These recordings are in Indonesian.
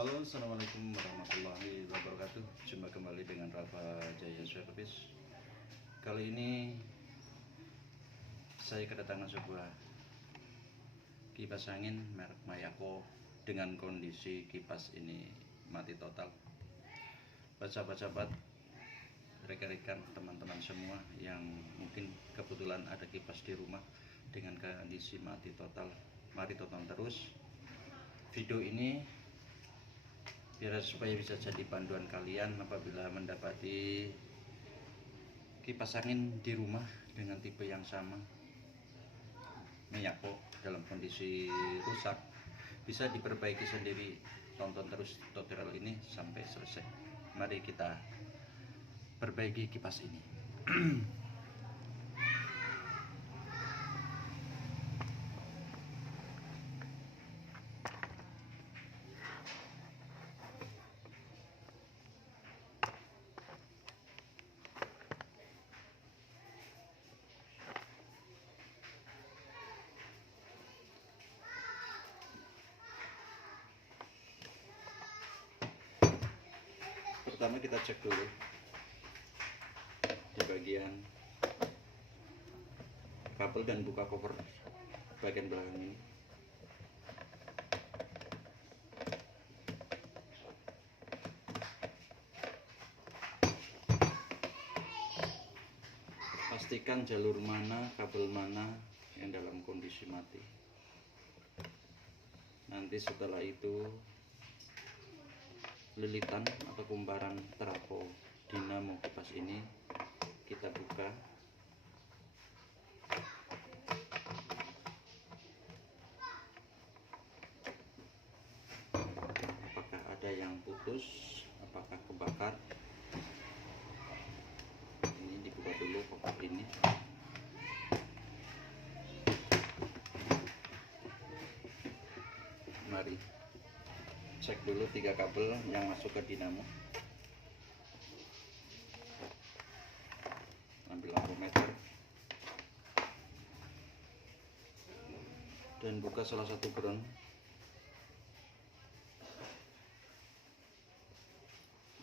Halo, assalamualaikum warahmatullahi wabarakatuh. Jumpa kembali dengan Rafa Jaya Service. Kali ini saya kedatangan sebuah kipas angin merek Mayako dengan kondisi kipas ini mati total. Sahabat-sahabat, rekan-rekan, teman-teman semua yang mungkin kebetulan ada kipas di rumah dengan kondisi mati total, mari tonton terus video ini biar supaya bisa jadi panduan kalian apabila mendapati kipas angin di rumah dengan tipe yang sama Mayako dalam kondisi rusak, bisa diperbaiki sendiri. Tonton terus tutorial ini sampai selesai. Mari kita perbaiki kipas ini. Pertama kita cek dulu di bagian kabel dan buka cover bagian belakang ini. Pastikan jalur mana, kabel mana yang dalam kondisi mati. Nanti setelah itu lilitan atau kumparan trafo dinamo kipas ini kita buka. Apakah ada yang putus, apakah kebakar? Ini dibuka dulu kotak ini. Mari cek dulu 3 kabel yang masuk ke dinamo. Ambil ampermeter dan buka salah satu ground.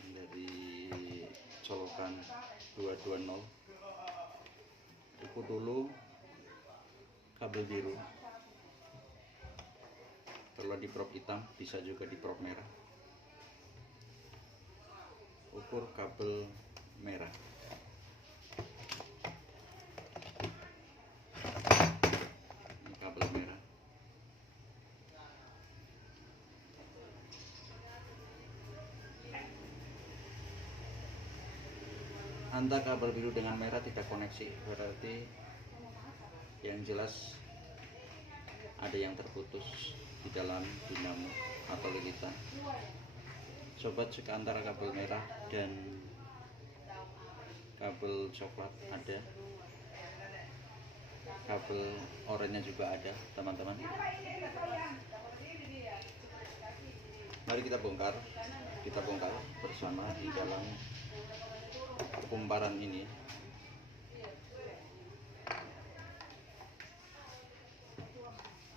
Dari colokan 220 ukur dulu kabel biru. Kalau di prop hitam bisa juga di prop merah. Ukur kabel merah. Ini kabel merah. Antara kabel biru dengan merah tidak koneksi, berarti yang jelas ada yang terputus di dalam dinamo atau lilitan. Sobat, jika antara kabel merah dan kabel coklat ada, kabel oranye juga ada, teman-teman. Mari kita bongkar bersama di dalam kumparan ini.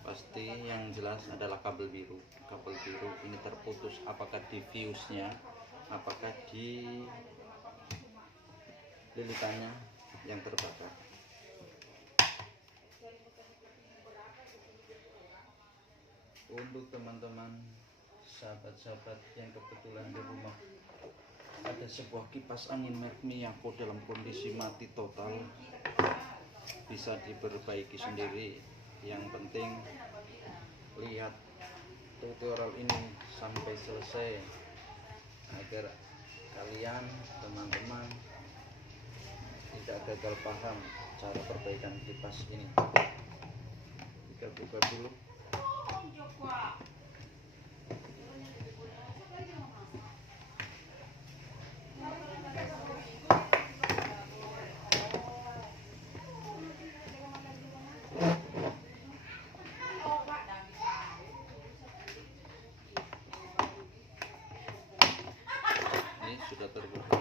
Pasti yang jelas adalah kabel biru. Kabel biru ini terputus, apakah di fuse-nya, apakah di lilitannya yang terbakar. Untuk teman-teman sahabat-sahabat yang kebetulan di rumah ada sebuah kipas angin merek Mayako dalam kondisi mati total, bisa diperbaiki sendiri. Yang penting lihat tutorial ini sampai selesai agar kalian, teman-teman, tidak gagal paham cara perbaikan kipas ini. Kita buka dulu. Sudah terbuka.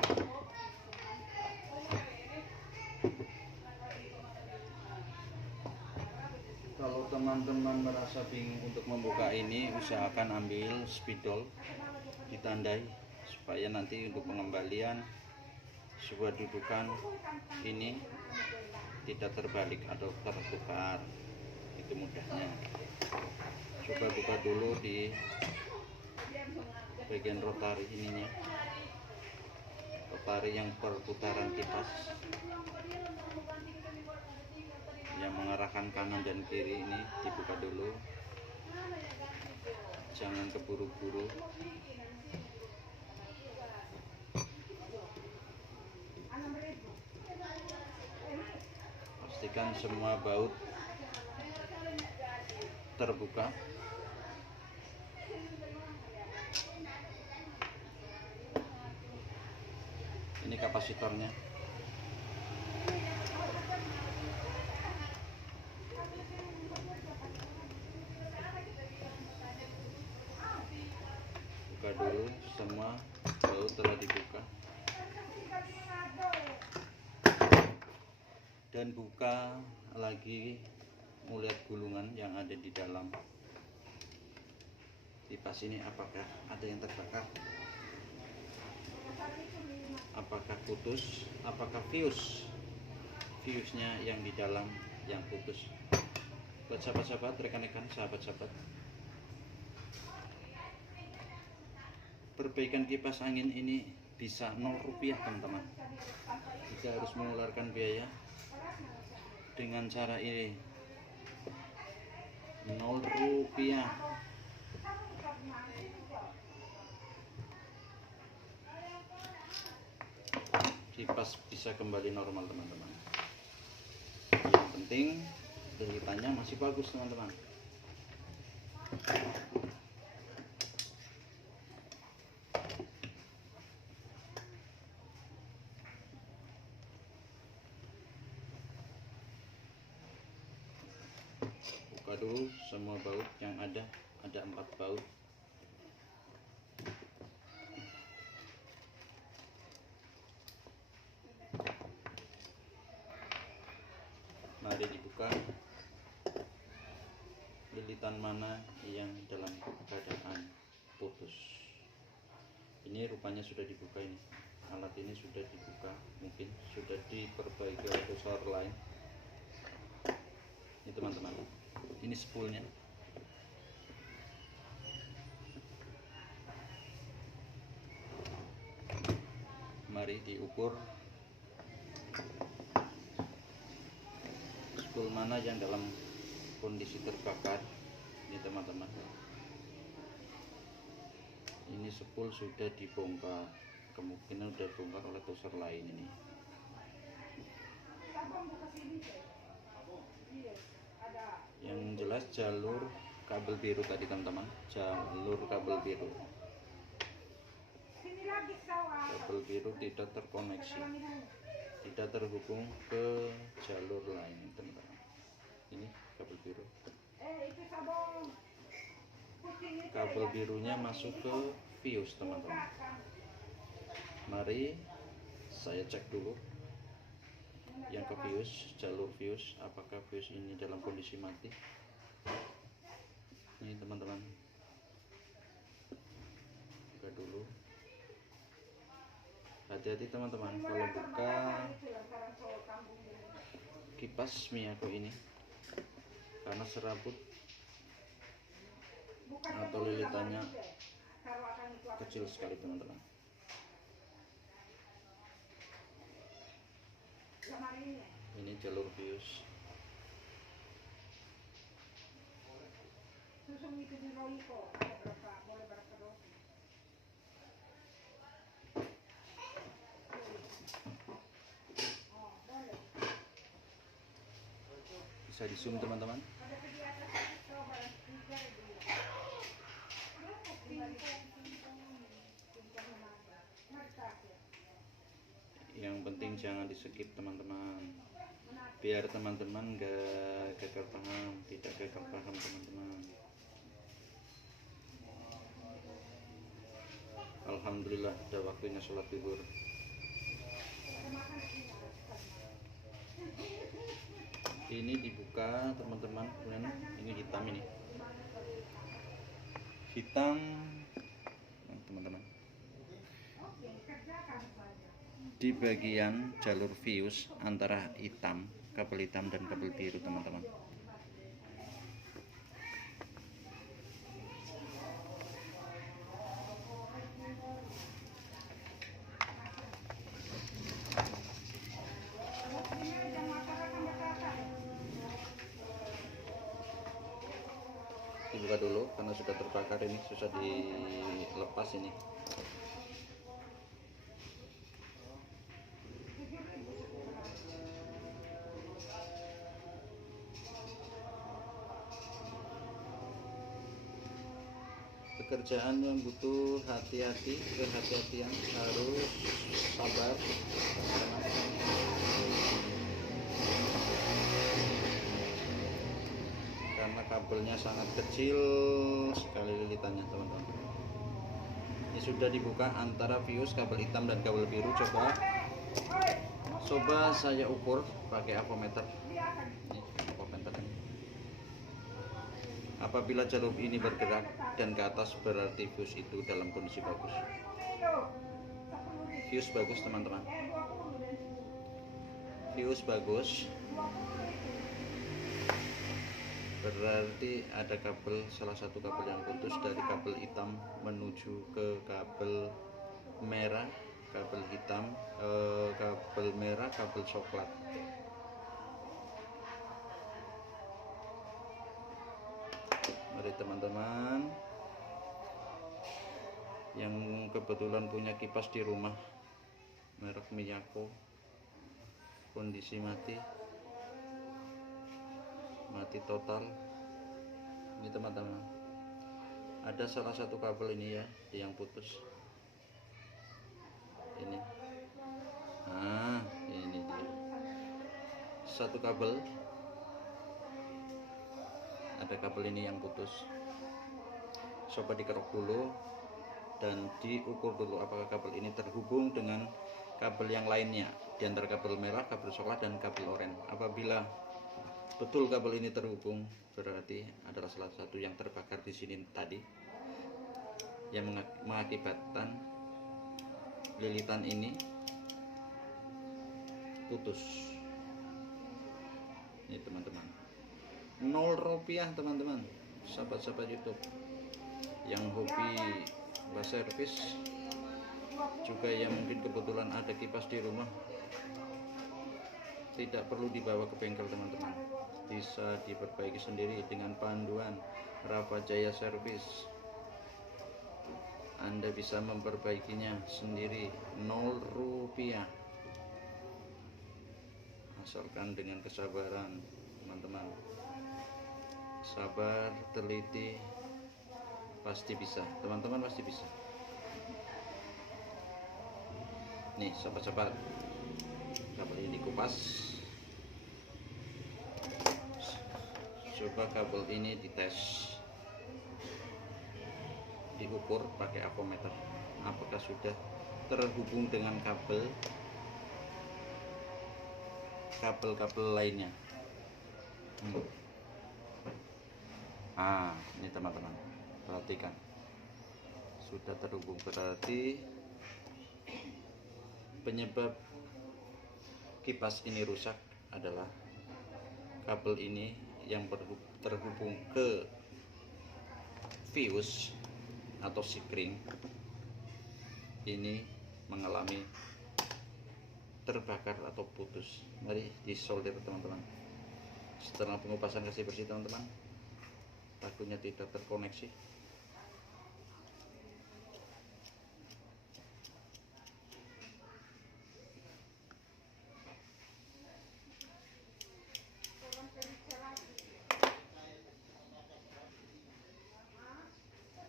Kalau teman-teman merasa bingung untuk membuka ini, usahakan ambil spidol ditandai supaya nanti untuk pengembalian sebuah dudukan ini tidak terbalik atau tertukar. Itu mudahnya. Coba buka dulu di bagian rotari ininya, rotari yang perputaran kipas yang mengarahkan kanan dan kiri ini dibuka dulu, jangan keburu-buru. Pastikan semua baut terbuka. Ini kapasitornya. Buka dulu, semua baut telah dibuka. Dan buka lagi, melihat gulungan yang ada di dalam kipas ini. Apakah ada yang terbakar? Apakah putus? Apakah fuse-nya yang di dalam yang putus? Buat sahabat-sahabat, rekan-rekan, sahabat-sahabat, perbaikan kipas angin ini bisa 0 rupiah teman-teman. Tidak harus mengeluarkan biaya. Dengan cara ini 0 rupiah. Kipas bisa kembali normal teman-teman. Yang penting jahitannya masih bagus teman-teman. Buka dulu semua baut yang ada 4 baut. Mari dibuka. Lilitan mana yang dalam keadaan putus? Ini rupanya sudah dibuka ini. Alat ini sudah dibuka, mungkin sudah diperbaiki oleh perusahaan lain. Ini teman-teman. Ini spoolnya. Mari diukur spool mana yang dalam kondisi terbakar. Ini teman-teman, ini spool sudah dibongkar, kemungkinan sudah dibongkar oleh toser lain ini. Yang jelas jalur kabel biru tadi teman-teman, jalur kabel biru tidak terkoneksi, tidak terhubung ke jalur lain teman-teman. Ini kabel biru, kabel birunya masuk ke fuse teman-teman. Mari saya cek dulu yang ke fuse, jalur fuse, apakah fuse ini dalam kondisi mati. Ini teman-teman, buka dulu. Hati-hati teman-teman kalau buka kipas Miyako ini, karena serabut atau lilitannya kecil sekali teman-teman. Ini jalur fuse. Bisa di zoom teman-teman. Yang penting jangan di skip teman-teman, biar teman-teman gak gagal paham, tidak gagal paham teman-teman. Alhamdulillah udah waktunya sholat zuhur. Ini dibuka teman-teman, ini hitam, ini hitam teman-teman. di bagian jalur fuse antara kabel hitam dan kabel biru, teman-teman. Dibuka dulu karena sudah terbakar, ini susah dilepas ini. Pekerjaan yang butuh hati-hati, kehati-hatian, harus sabar, karena kabelnya sangat kecil sekali lilitannya, teman-teman. Ini sudah dibuka antara fuse kabel hitam dan kabel biru. Coba saya ukur pakai avometer. Ini avometer. Apabila jalur ini bergerak dan ke atas, berarti fuse itu dalam kondisi bagus. Fuse bagus, teman-teman. Fuse bagus, berarti ada salah satu kabel yang putus dari kabel hitam menuju ke kabel merah, kabel hitam, kabel merah, kabel coklat. Mari teman-teman yang kebetulan punya kipas di rumah merek Miyako, kondisi mati total. Ini teman-teman, ada salah satu kabel ini ya yang putus. Ini, ini dia, satu kabel. Ada kabel ini yang putus. Coba dikerok dulu dan diukur dulu apakah kabel ini terhubung dengan kabel yang lainnya, di antara kabel merah, kabel coklat, dan kabel oranye. Apabila betul kabel ini terhubung, berarti adalah salah satu yang terbakar di sini tadi, yang mengakibatkan lilitan ini putus. Ini teman-teman, 0 rupiah teman-teman, sahabat-sahabat YouTube yang hobi servis, juga yang mungkin kebetulan ada kipas di rumah, tidak perlu dibawa ke bengkel teman-teman, bisa diperbaiki sendiri dengan panduan Rafa Jaya Service. Anda bisa memperbaikinya sendiri 0 rupiah, asalkan dengan kesabaran teman-teman. Sabar, teliti, pasti bisa teman-teman, pasti bisa. Nih sahabat-sahabat, kabel ini dikupas. Coba kabel ini dites, diukur pakai avometer, apakah sudah terhubung dengan kabel lainnya. Ini teman-teman, perhatikan, sudah terhubung, berarti penyebab kipas ini rusak adalah kabel ini yang terhubung ke fuse atau sikring ini mengalami terbakar atau putus. Mari disolder teman-teman. Setelah pengupasan kasih bersih teman-teman, takutnya tidak terkoneksi.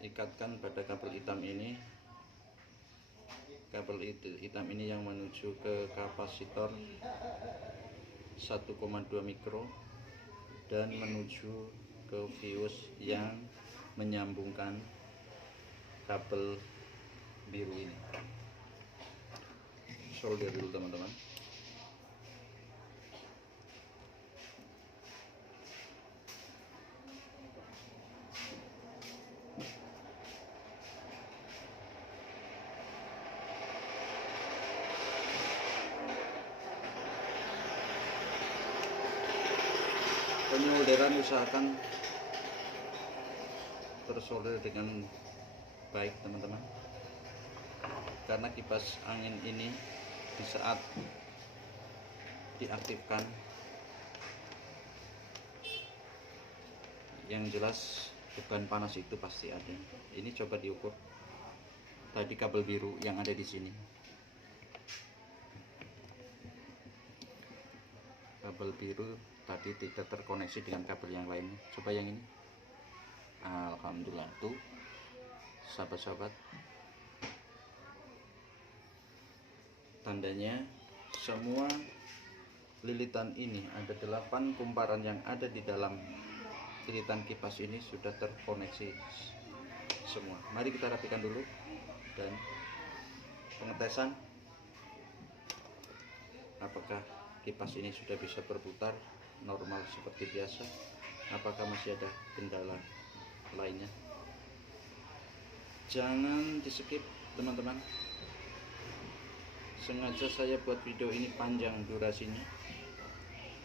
Ikatkan pada kabel hitam ini, yang menuju ke kapasitor 1,2 mikro dan menuju ke fuse yang menyambungkan kabel biru ini. Solder dulu teman-teman. Penyolderan usahakan tersolder dengan baik teman-teman, karena kipas angin ini di saat diaktifkan yang jelas beban panas itu pasti ada. Ini coba diukur tadi kabel biru yang ada di sini, kabel biru tadi tidak terkoneksi dengan kabel yang lainnya. Coba yang ini, alhamdulillah. Tuh sahabat-sahabat, tandanya semua lilitan ini ada 8 kumparan yang ada di dalam lilitan kipas ini sudah terkoneksi semua. Mari kita rapikan dulu dan pengetesan apakah kipas ini sudah bisa berputar normal seperti biasa, apakah masih ada kendala lainnya. Jangan di skip teman-teman, sengaja saya buat video ini panjang durasinya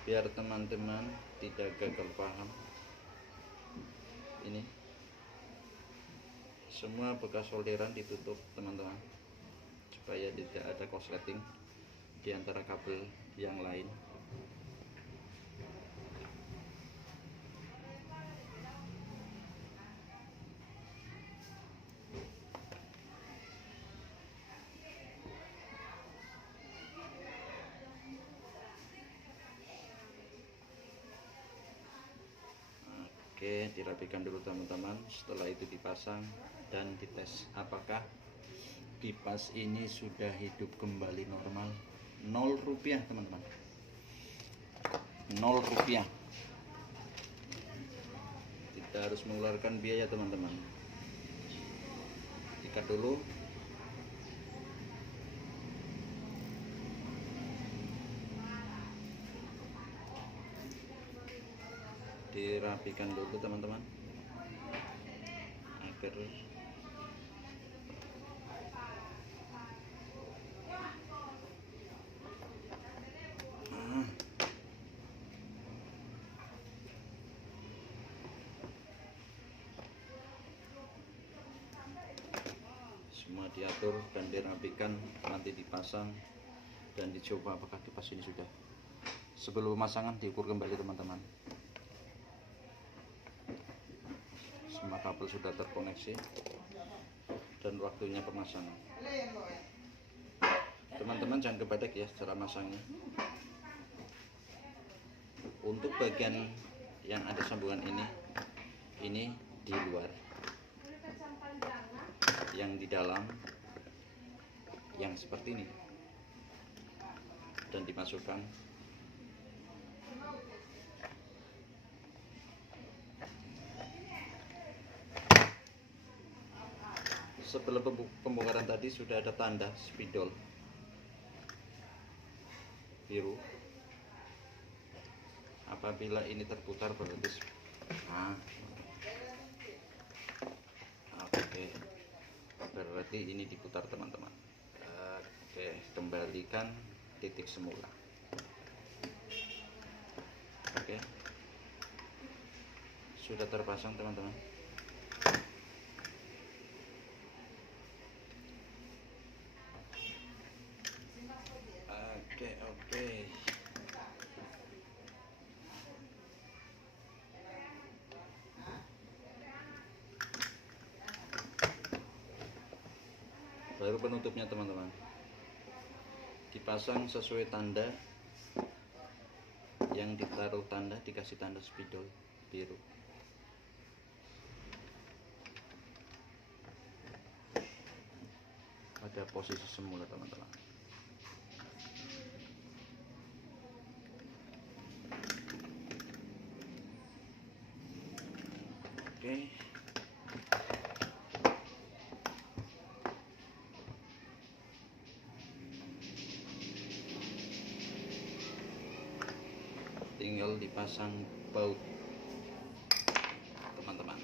biar teman-teman tidak gagal paham. Ini semua bekas solderan ditutup teman-teman supaya tidak ada korsleting di antara kabel yang lain. Oke, dirapikan dulu teman-teman. Setelah itu dipasang dan dites apakah kipas ini sudah hidup kembali normal. 0 rupiah teman-teman, 0 rupiah. Tidak harus mengeluarkan biaya teman-teman. Ikat dulu. Dirapikan dulu teman-teman agar semua diatur dan dirapikan. Nanti dipasang dan dicoba apakah kipas ini sudah. Sebelum pemasangan diukur kembali teman-teman. Semua kabel sudah terkoneksi dan waktunya pemasangan. Teman-teman jangan kebadek ya cara masangnya. Untuk bagian yang ada sambungan ini di luar, yang di dalam yang seperti ini, dan dimasukkan sebelum pembongkaran tadi sudah ada tanda spidol biru. Apabila ini terputar berarti oke, berarti ini diputar teman-teman. Oke, kembalikan titik semula. Oke, sudah terpasang teman-teman. Oke. Baru penutupnya teman-teman. Dipasang sesuai tanda yang ditaruh tanda, dikasih tanda spidol biru. Pada posisi semula teman-teman. Oke. Tinggal dipasang baut teman-teman.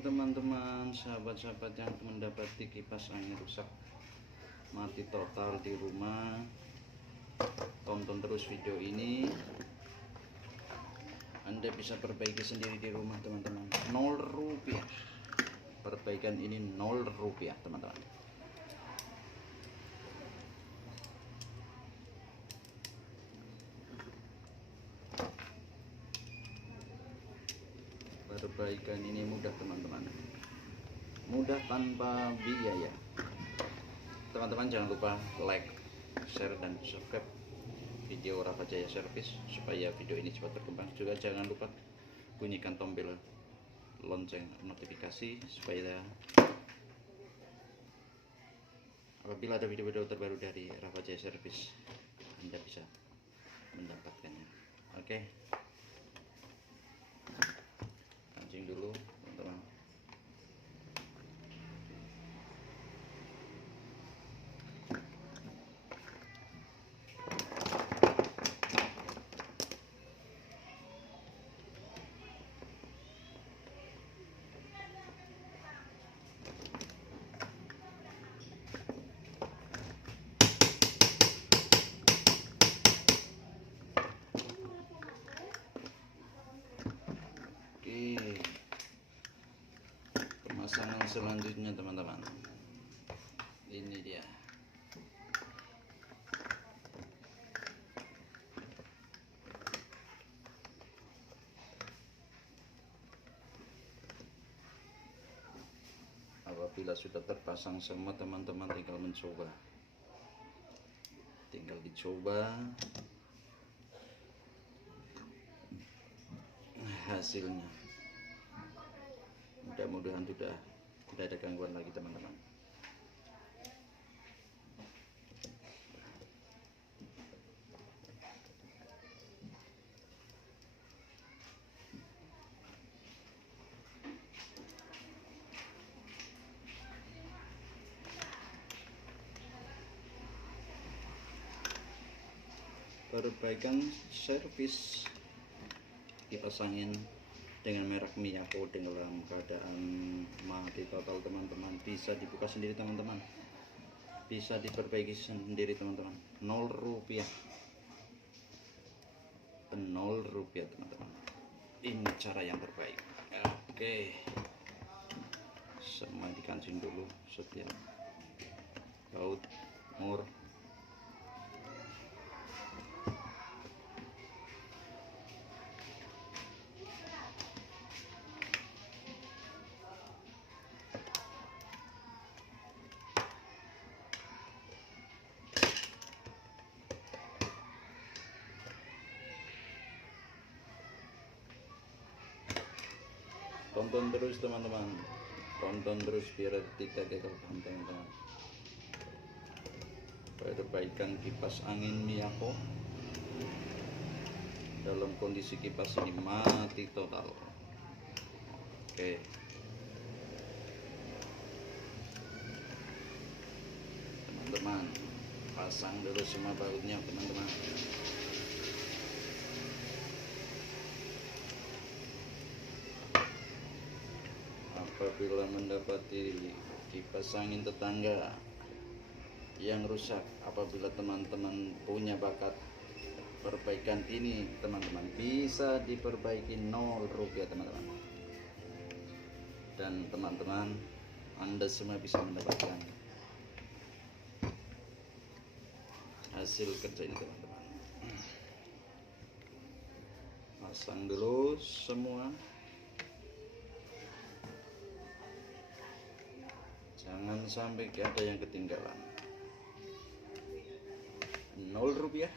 teman-teman, sahabat-sahabat yang mendapati kipas angin rusak mati total di rumah, tonton terus video ini. Anda bisa perbaiki sendiri di rumah teman-teman, 0 rupiah. Perbaikan ini 0 rupiah teman-teman. Perbaikan ini mudah teman-teman, mudah tanpa biaya. Teman-teman jangan lupa like, share, dan subscribe video Rafa Jaya Service supaya video ini cepat berkembang. Juga jangan lupa bunyikan tombol lonceng notifikasi supaya apabila ada video-video terbaru dari Rafa Jaya Service Anda bisa mendapatkannya. Oke, kancing dulu teman-teman. Pemasangan selanjutnya teman-teman, ini dia. Apabila sudah terpasang semua teman-teman tinggal mencoba, tinggal dicoba hasilnya. Mudah-mudahan sudah tidak ada gangguan lagi teman-teman. Perbaikan servis kipas angin dengan merek Miyako dalam keadaan mati total teman-teman, bisa dibuka sendiri teman-teman, bisa diperbaiki sendiri teman-teman, 0 rupiah, 0 rupiah teman-teman. Ini cara yang terbaik. Oke, semua dikancing dulu setiap baut mur. Tonton terus teman-teman, tonton terus biar tidak gagal paham teman-teman. Perbaikan kipas angin Miyako dalam kondisi kipas ini mati total. Oke, teman-teman, pasang dulu semua bautnya teman-teman. Apabila mendapati kipas angin tetangga yang rusak, apabila teman-teman punya bakat perbaikan ini teman-teman, bisa diperbaiki 0 rupiah teman-teman. Dan teman-teman, Anda semua bisa mendapatkan hasil kerja ini teman-teman. Pasang dulu semua, jangan sampai ada yang ketinggalan. 0 rupiah.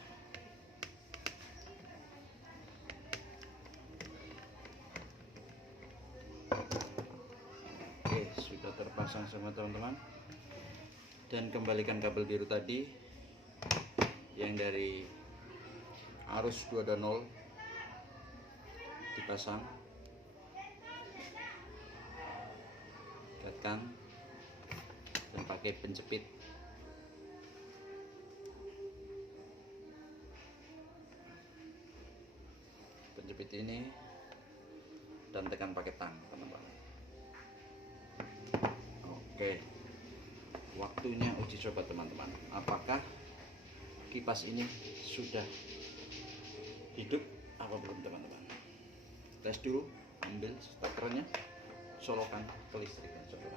Oke, sudah terpasang semua teman-teman. Dan kembalikan kabel biru tadi yang dari arus 2.0 dipasang, ikatkan dan pakai penjepit. Penjepit ini dan tekan pakai tang teman-teman. Oke, waktunya uji coba teman-teman. Apakah kipas ini sudah hidup apa belum teman-teman? Tes dulu, ambil stekernya, colokan ke listriknya coba.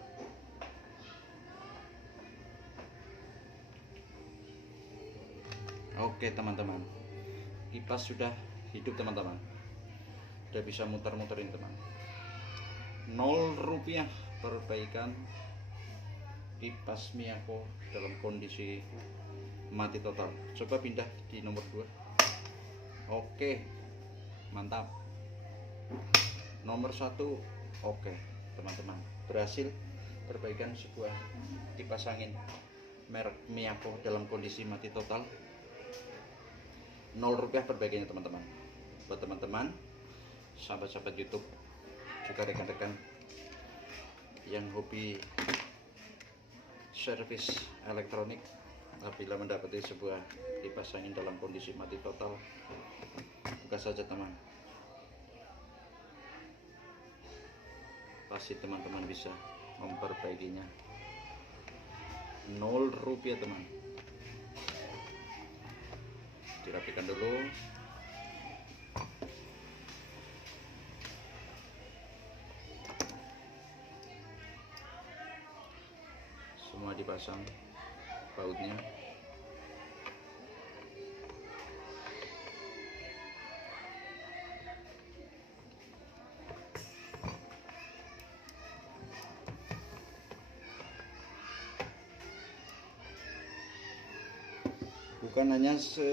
Oke teman-teman, kipas sudah hidup teman-teman, udah bisa muter-muterin teman. 0 rupiah perbaikan kipas Miyako dalam kondisi mati total. Coba pindah di nomor 2. Oke, mantap. Nomor 1 oke teman-teman, berhasil perbaikan sebuah kipas angin merek Miyako dalam kondisi mati total. 0 rupiah perbaikannya teman-teman. Buat teman-teman sahabat-sahabat YouTube, juga rekan-rekan yang hobi servis elektronik, apabila mendapati sebuah kipas angin dalam kondisi mati total, buka saja teman, pasti teman-teman bisa memperbaikinya. 0 rupiah teman. Dirapikan dulu. Semua dipasang bautnya. Bukan hanya sebuah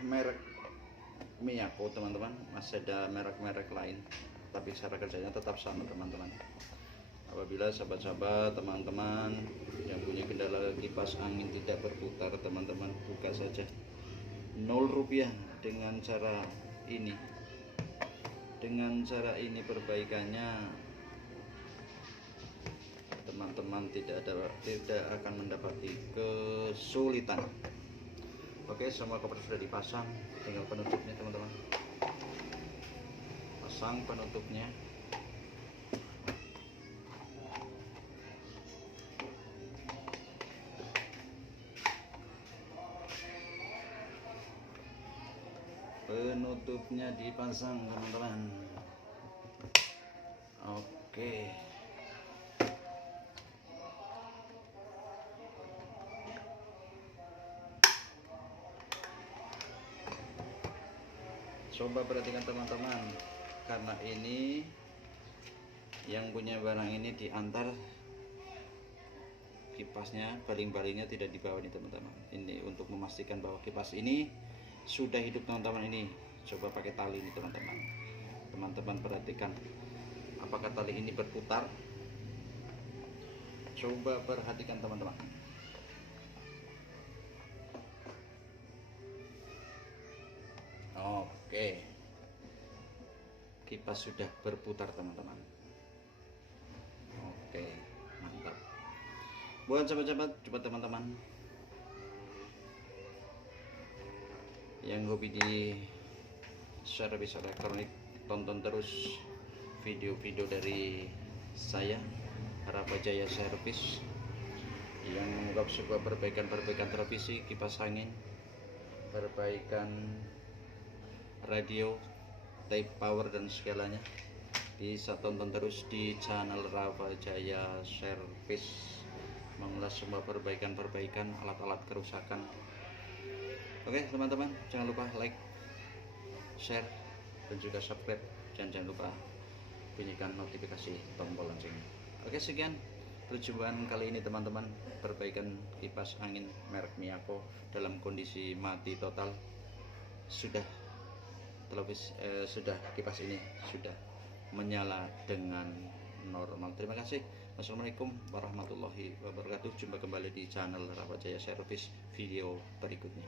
merek Miyako teman-teman, masih ada merek-merek lain, tapi cara kerjanya tetap sama teman-teman. Apabila sahabat-sahabat teman-teman yang punya kendala kipas angin tidak berputar, teman-teman buka saja. 0 rupiah dengan cara ini. Dengan cara ini perbaikannya teman-teman tidak akan mendapati kesulitan. Oke, semua koper sudah dipasang, tinggal penutupnya teman-teman. Pasang penutupnya. Penutupnya dipasang teman-teman. Oke, coba perhatikan teman-teman, karena ini yang punya barang ini diantar, kipasnya baling-balingnya tidak dibawa nih teman-teman. Ini untuk memastikan bahwa kipas ini sudah hidup teman-teman. Ini coba pakai tali ini teman-teman. Teman-teman perhatikan apakah tali ini berputar. Coba perhatikan teman-teman. Oke, kipas sudah berputar teman-teman. Oke, mantap. Buat sahabat-sahabat, coba teman-teman yang hobi di servis elektronik, tonton terus video-video dari saya, Rapajaya Servis, yang mengungkap sebuah perbaikan televisi, kipas angin, perbaikan radio, type power dan segalanya. Bisa tonton terus di channel Rapajaya Servis, mengulas semua perbaikan alat-alat kerusakan. Oke teman-teman, jangan lupa like, share, dan juga subscribe, dan jangan lupa bunyikan notifikasi tombol loncengnya. Oke, sekian perjumpaan kali ini teman-teman, perbaikan kipas angin merek Miyako dalam kondisi mati total. Sudah kipas ini sudah menyala dengan normal. Terima kasih. Wassalamualaikum warahmatullahi wabarakatuh. Jumpa kembali di channel Rapajaya Servis video berikutnya.